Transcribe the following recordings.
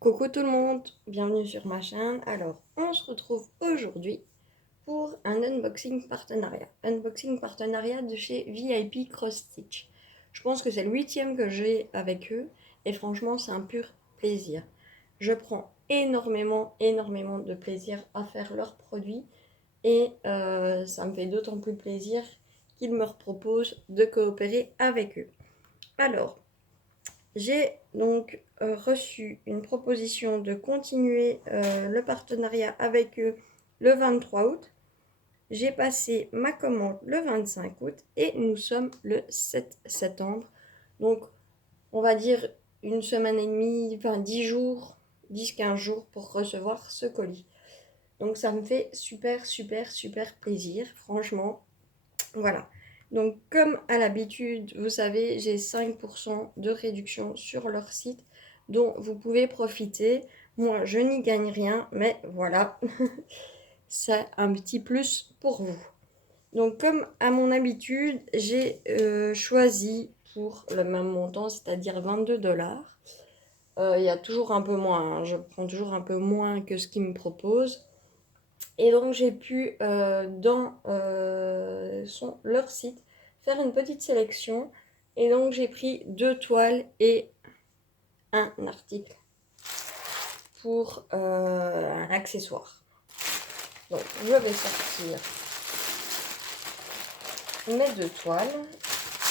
Coucou tout le monde, bienvenue sur ma chaîne. Alors, on se retrouve aujourd'hui pour un unboxing partenariat. Unboxing partenariat de chez VIP Cross Stitch. Je pense que c'est le 8e que j'ai avec eux et franchement, c'est un pur plaisir. Je prends énormément de plaisir à faire leurs produits et ça me fait d'autant plus plaisir qu'ils me proposent de coopérer avec eux. Alors, j'ai donc reçu une proposition de continuer le partenariat avec eux le 23 août. J'ai passé ma commande le 25 août et nous sommes le 7 septembre. Donc, on va dire une semaine et demie, enfin 10 jours, 10-15 jours pour recevoir ce colis. Donc, ça me fait super plaisir, franchement. Voilà. Donc, comme à l'habitude, vous savez, j'ai 5% de réduction sur leur site dont vous pouvez profiter. Moi, je n'y gagne rien, mais voilà, c'est un petit plus pour vous. Donc, comme à mon habitude, j'ai choisi pour le même montant, c'est-à-dire 22 $. Il y a toujours un peu moins, hein. Je prends toujours un peu moins que ce qu'ils me proposent. Et donc j'ai pu, dans leur site, faire une petite sélection. Et donc j'ai pris 2 toiles et un article pour un accessoire. Donc je vais sortir mes 2 toiles.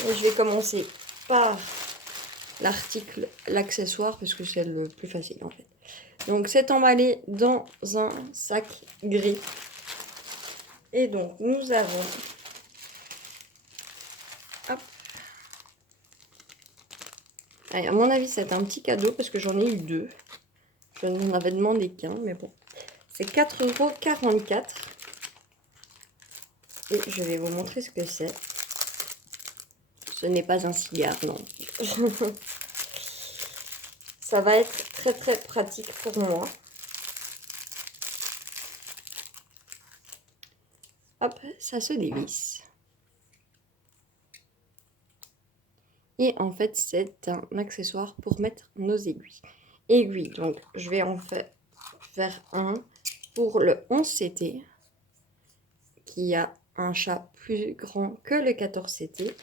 Et je vais commencer par l'article, l'accessoire, parce que c'est le plus facile en fait. Donc c'est emballé dans un sac gris. Et donc nous avons... Hop. Allez, à mon avis, c'est un petit cadeau parce que j'en ai eu 2. Je n'en avais demandé qu'un, mais bon. C'est 4,44 €. Et je vais vous montrer ce que c'est. Ce n'est pas un cigare, non. Ça va être très pratique pour moi. Hop, ça se dévisse. Et en fait, c'est un accessoire pour mettre nos aiguilles. Aiguilles, donc je vais en faire un pour le 11CT, qui a un chat plus grand que le 14CT.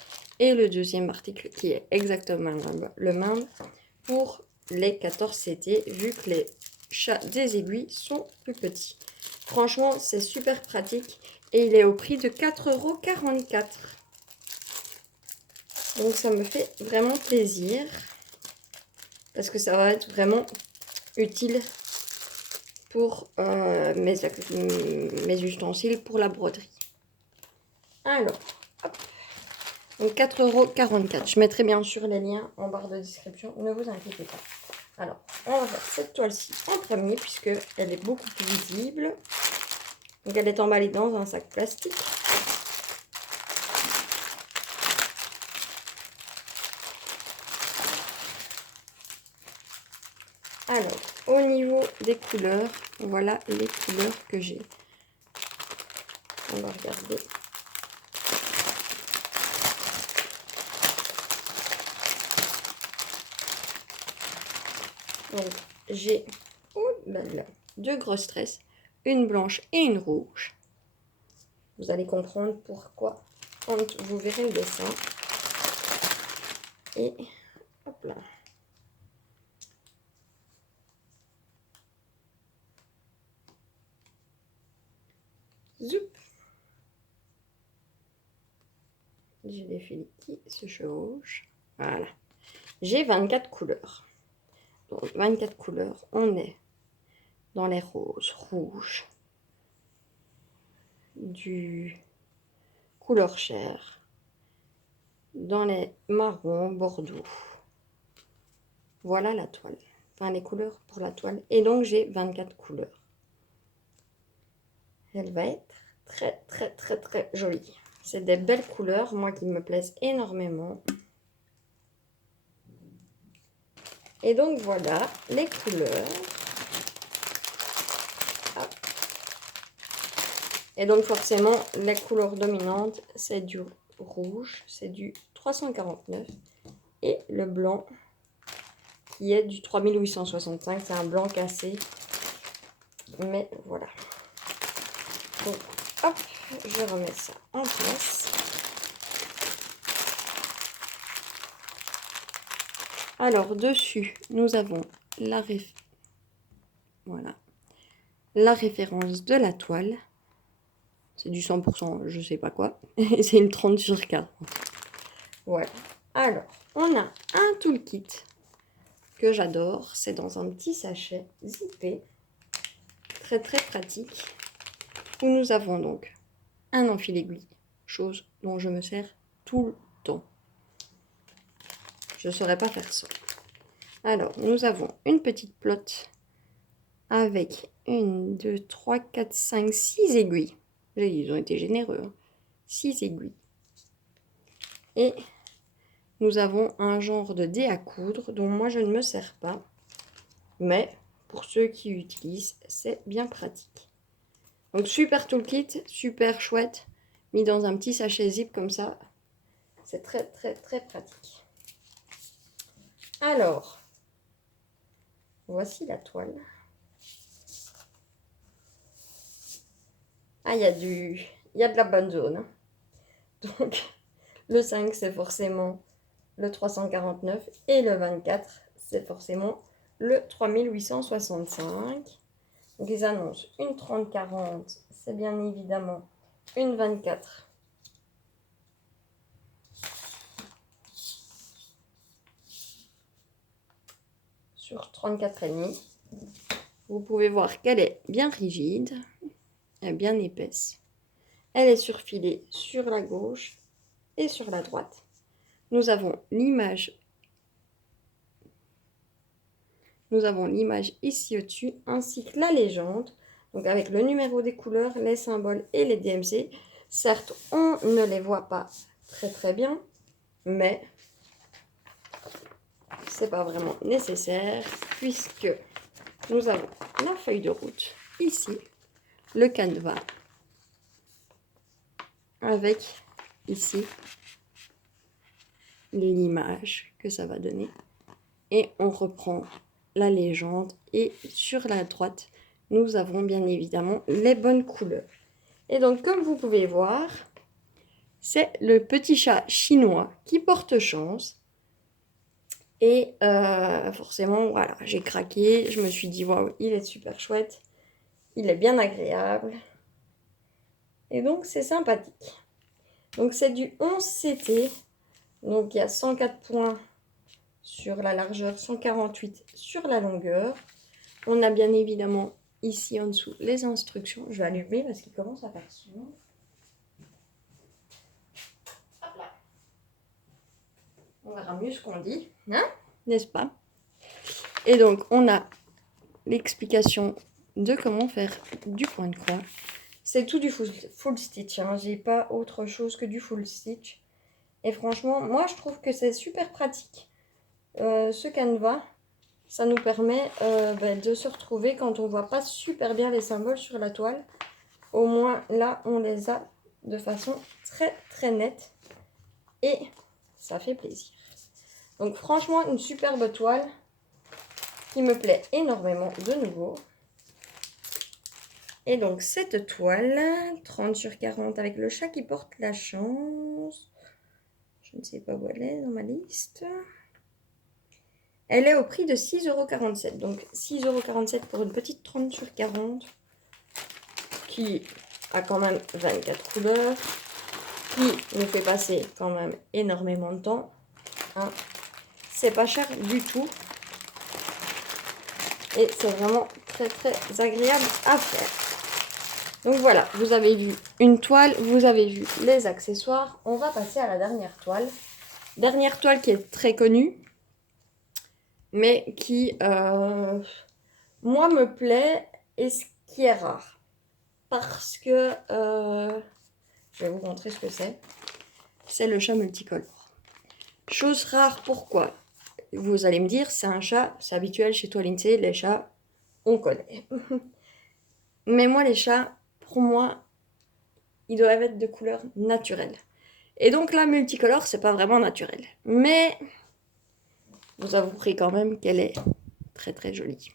Et le deuxième article qui est exactement le même pour les 14CT, vu que les chats des aiguilles sont plus petits. Franchement, c'est super pratique et il est au prix de 4,44 €. Donc ça me fait vraiment plaisir parce que ça va être vraiment utile pour mes ustensiles pour la broderie. Alors, hop. Donc 4,44 €. Je mettrai bien sûr les liens en barre de description, ne vous inquiétez pas. Alors, on va faire cette toile-ci en premier puisque elle est beaucoup plus visible. Donc elle est emballée dans un sac plastique. Alors, au niveau des couleurs, voilà les couleurs que j'ai. On va regarder. Donc, j'ai deux grosses tresses, une blanche et une rouge. Vous allez comprendre pourquoi quand vous verrez le dessin. Et hop là. Zoup. J'ai des fils qui se chevauchent. Voilà. J'ai 24 couleurs. Donc 24 couleurs, on est dans les roses, rouges, du couleur chair, dans les marrons, bordeaux. Voilà la toile. Enfin, les couleurs pour la toile. Et donc, j'ai 24 couleurs. Elle va être très jolie. C'est des belles couleurs, moi qui me plaisent énormément. Et donc, voilà les couleurs. Hop. Et donc, forcément, les couleurs dominantes, c'est du rouge, c'est du 349. Et le blanc, qui est du 3865. C'est un blanc cassé. Mais voilà. Donc, hop, je remets ça en place. Alors, dessus, nous avons voilà, la référence de la toile. C'est du 100%, je sais pas quoi. Et c'est une 30 sur 40. Voilà. Alors, on a un toolkit que j'adore. C'est dans un petit sachet zippé. Très très pratique. Où nous avons donc un enfil aiguille. Chose dont je me sers tout le temps. Je ne saurais pas faire ça. Alors, nous avons une petite plotte avec 1, 2, 3, 4, 5, 6 aiguilles. Ils ont été généreux. 6 aiguilles. Et nous avons un genre de dé à coudre dont moi je ne me sers pas. Mais pour ceux qui utilisent, c'est bien pratique. Donc super toolkit, super chouette. Mis dans un petit sachet zip comme ça. C'est très très très pratique. Alors, voici la toile. Ah, il y a de la bonne zone. Donc, le 5, c'est forcément le 349. Et le 24, c'est forcément le 3865. Donc, ils annoncent une 30-40. C'est bien évidemment une 24. Sur 34,5. Vous pouvez voir qu'elle est bien rigide. Elle est bien épaisse. Elle est surfilée sur la gauche et sur la droite. Nous avons l'image ici au-dessus, ainsi que la légende, donc avec le numéro des couleurs, les symboles et les DMC. Certes, on ne les voit pas très très bien, mais c'est pas vraiment nécessaire, puisque nous avons la feuille de route ici, le canevas, avec ici l'image que ça va donner. Et on reprend la légende. Et sur la droite, nous avons bien évidemment les bonnes couleurs. Et donc, comme vous pouvez voir, c'est le petit chat chinois qui porte chance. Et forcément, voilà, j'ai craqué. Je me suis dit, waouh, il est super chouette. Il est bien agréable. Et donc, c'est sympathique. Donc, c'est du 11 CT. Donc, il y a 104 points sur la largeur, 148 sur la longueur. On a bien évidemment ici en dessous les instructions. Je vais allumer parce qu'il commence à faire sombre. Hop là. On verra mieux ce qu'on dit, hein, n'est-ce pas? Et donc, on a l'explication de comment faire du point de croix. C'est tout du full stitch. Hein. J'ai pas autre chose que du full stitch. Et franchement, moi, je trouve que c'est super pratique. Ce canevas, ça nous permet de se retrouver quand on voit pas super bien les symboles sur la toile. Au moins, là, on les a de façon très, très nette. Et ça fait plaisir. Donc, franchement, une superbe toile qui me plaît énormément de nouveau. Et donc, cette toile, 30 sur 40 avec le chat qui porte la chance. Je ne sais pas où elle est dans ma liste. Elle est au prix de 6,47 €. Donc, 6,47 € pour une petite 30 sur 40 qui a quand même 24 couleurs, qui nous fait passer quand même énormément de temps. Hein. C'est pas cher du tout. Et c'est vraiment très très agréable à faire. Donc voilà, vous avez vu une toile, vous avez vu les accessoires. On va passer à la dernière toile. Dernière toile qui est très connue, mais qui, moi, me plaît et ce qui est rare. Parce que, je vais vous montrer ce que c'est. C'est le chat multicolore. Chose rare, pourquoi? Vous allez me dire, c'est un chat, c'est habituel chez toi, Lindsay, les chats, on connaît. Mais moi, les chats, pour moi, ils doivent être de couleur naturelle. Et donc là, multicolore, c'est pas vraiment naturel. Mais vous avouerez quand même qu'elle est très très jolie.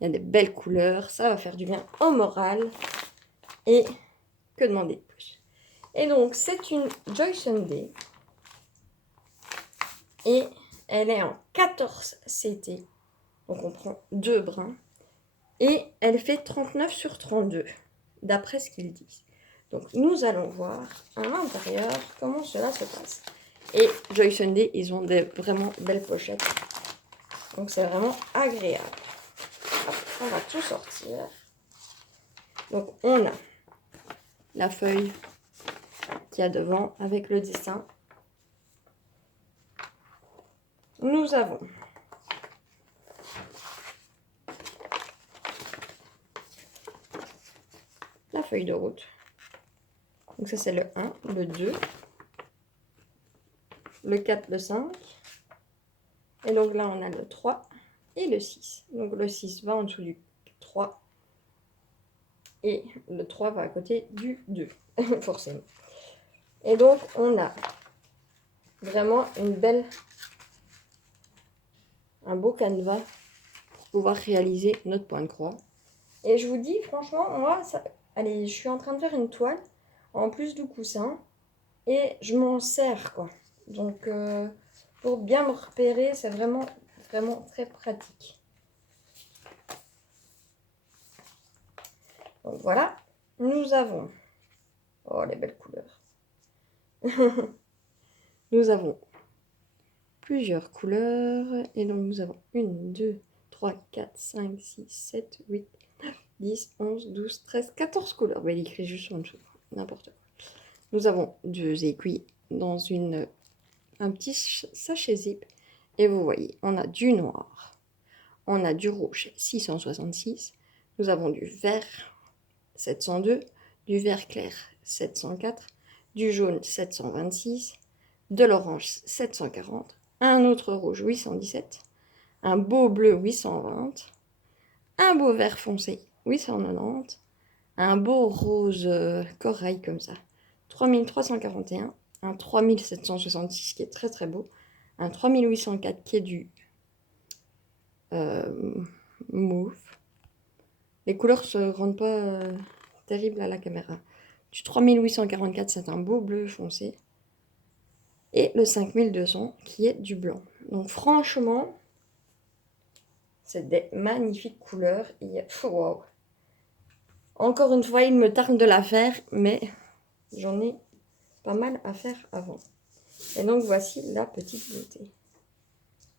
Il y a des belles couleurs, ça va faire du bien au moral. Et que demander de plus? Et donc, c'est une Joy Sunday. Et elle est en 14 CT. Donc, on prend 2 brins. Et elle fait 39 sur 32, d'après ce qu'ils disent. Donc, nous allons voir à l'intérieur comment cela se passe. Et Joy Sunday, ils ont des vraiment belles pochettes. Donc, c'est vraiment agréable. Hop, on va tout sortir. Donc, on a la feuille qu'il y a devant avec le dessin. Nous avons la feuille de route. Donc ça c'est le 1, le 2, le 4, le 5. Et donc là on a le 3 et le 6. Donc le 6 va en dessous du 3. Et le 3 va à côté du 2, forcément. Et donc on a vraiment un beau canevas pour pouvoir réaliser notre point de croix. Et je vous dis franchement, moi, allez, je suis en train de faire une toile en plus du coussin et je m'en sers quoi. Donc pour bien me repérer, c'est vraiment très pratique. Donc voilà, nous avons, oh les belles couleurs. Nous avons plusieurs couleurs et donc nous avons 1, 2, 3, 4, 5, 6, 7, 8, 9, 10, 11, 12, 13, 14 couleurs. Mais il écrit juste en dessous, n'importe quoi. Nous avons 2 aiguilles dans un petit sachet zip. Et vous voyez, on a du noir, on a du rouge 666, nous avons du vert 702, du vert clair 704, du jaune 726, de l'orange 740, un autre rouge 817, un beau bleu 820, un beau vert foncé 890, un beau rose corail comme ça 3341, un 3766 qui est très très beau, un 3804 qui est du mauve. Les couleurs se rendent pas terribles à la caméra. Du 3844, c'est un beau bleu foncé. Et le 5200 qui est du blanc. Donc franchement, c'est des magnifiques couleurs. Wow. Encore une fois, il me tarde de la faire, mais j'en ai pas mal à faire avant. Et donc voici la petite beauté.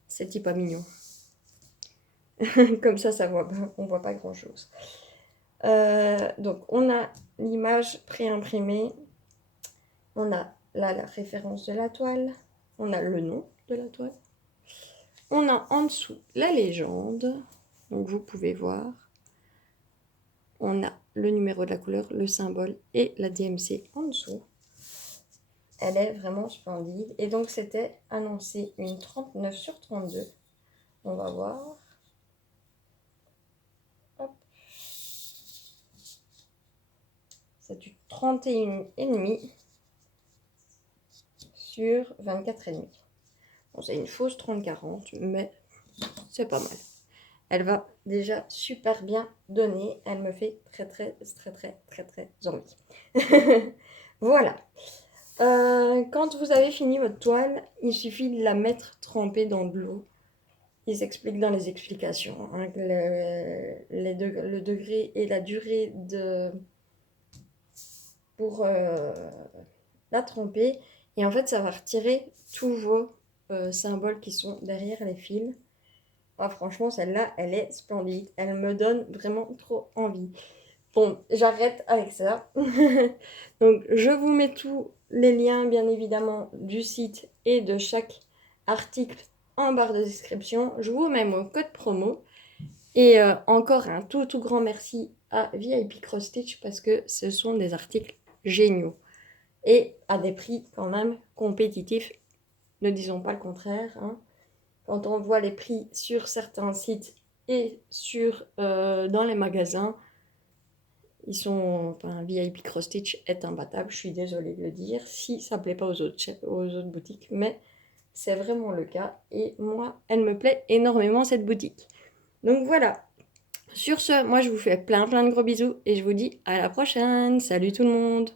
C'est pas mignon. Comme ça on voit pas grand chose. Donc on a l'image préimprimée, on a là la référence de la toile, on a le nom de la toile, on a en dessous la légende, donc vous pouvez voir, on a le numéro de la couleur, le symbole et la DMC en dessous. Elle est vraiment splendide et donc c'était annoncé une 39 sur 32, on va voir. C'est du 31,5 sur 24,5. Bon, c'est une fausse 30-40, mais c'est pas mal. Elle va déjà super bien donner. Elle me fait très envie. Voilà. Quand vous avez fini votre toile, il suffit de la mettre trempée dans de l'eau. Ils expliquent dans les explications hein, le degré et la durée pour la tremper. Et en fait, ça va retirer tous vos symboles qui sont derrière les fils. Ah, franchement, celle-là, elle est splendide. Elle me donne vraiment trop envie. Bon, j'arrête avec ça. Donc, je vous mets tous les liens, bien évidemment, du site et de chaque article en barre de description. Je vous mets mon code promo. Et encore un tout grand merci à VIP Cross Stitch parce que ce sont des articles géniaux. Et à des prix quand même compétitifs. Ne disons pas le contraire. Hein. Quand on voit les prix sur certains sites et dans les magasins, VIP Cross Stitch est imbattable. Je suis désolée de le dire. Si ça ne plaît pas aux autres boutiques, mais c'est vraiment le cas. Et moi, elle me plaît énormément cette boutique. Donc voilà. Sur ce, moi je vous fais plein de gros bisous et je vous dis à la prochaine. Salut tout le monde!